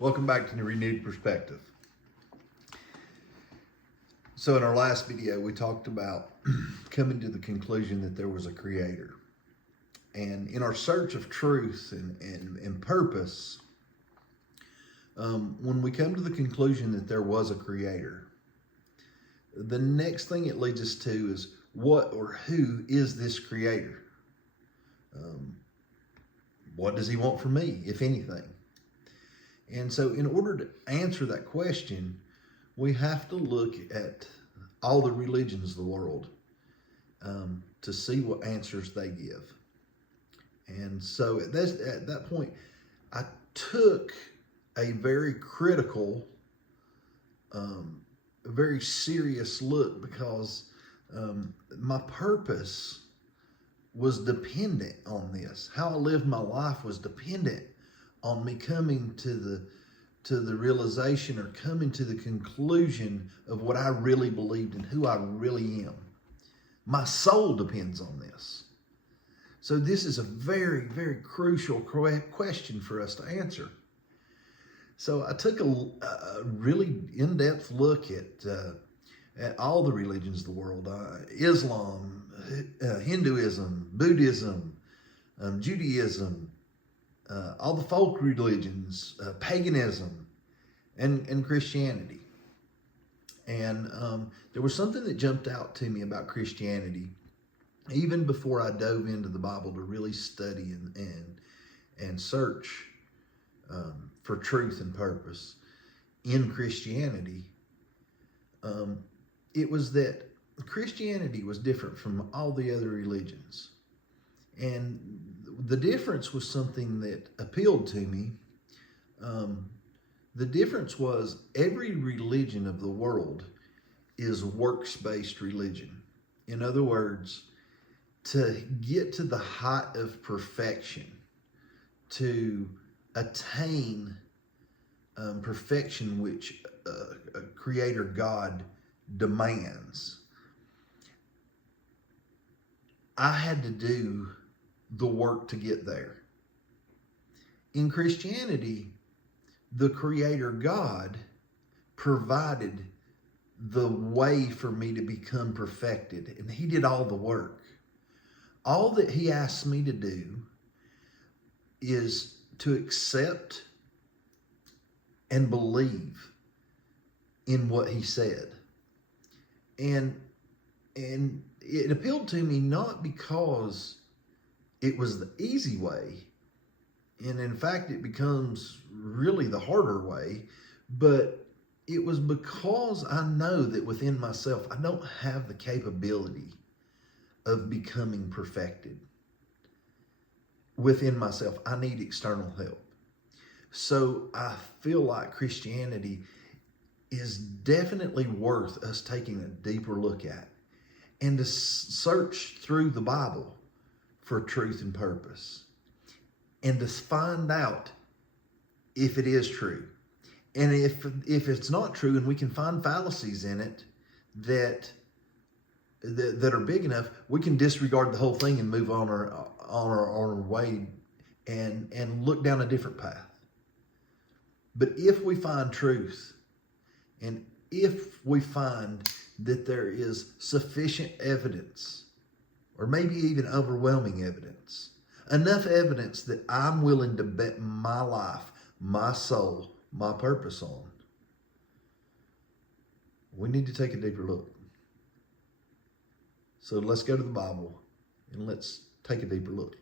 Welcome back to the Renewed Perspective. So in our last video, we talked about coming to the conclusion that there was a creator. And in our search of truth and purpose, when we come to the conclusion that there was a creator, the next thing it leads us to is what or who is this creator? What does he want from me, if anything? And so in order to answer that question, we have to look at all the religions of the world to see what answers they give. And so at that point, I took a very critical, very serious look because my purpose was dependent on this. How I lived my life was dependent on me coming to the realization or coming to the conclusion of what I really believed and who I really am. My soul depends on this. So this is a very, very crucial question for us to answer. So I took a really in-depth look at all the religions of the world, Islam, Hinduism, Buddhism, Judaism, all the folk religions, paganism, and Christianity. And there was something that jumped out to me about Christianity, even before I dove into the Bible to really study and search for truth and purpose in Christianity. It was that Christianity was different from all the other religions. And the difference was something that appealed to me. The difference was every religion of the world is works-based religion. In other words, to get to the height of perfection, to attain perfection which a creator God demands, I had to do the work to get there. In Christianity, the creator God provided the way for me to become perfected, and he did all the work. All that he asked me to do is to accept and believe in what he said. And it appealed to me not because it was the easy way, and in fact it becomes really the harder way, but it was because I know that within myself I don't have the capability of becoming perfected. Within myself, I need external help. So I feel like Christianity is definitely worth us taking a deeper look at and to search through the Bible for truth and purpose and to find out if it is true. And if it's not true and we can find fallacies in it that are big enough, we can disregard the whole thing and move on our way and look down a different path. But if we find truth, and if we find that there is sufficient evidence, or maybe even overwhelming evidence, enough evidence that I'm willing to bet my life, my soul, my purpose on, we need to take a deeper look. So let's go to the Bible and let's take a deeper look.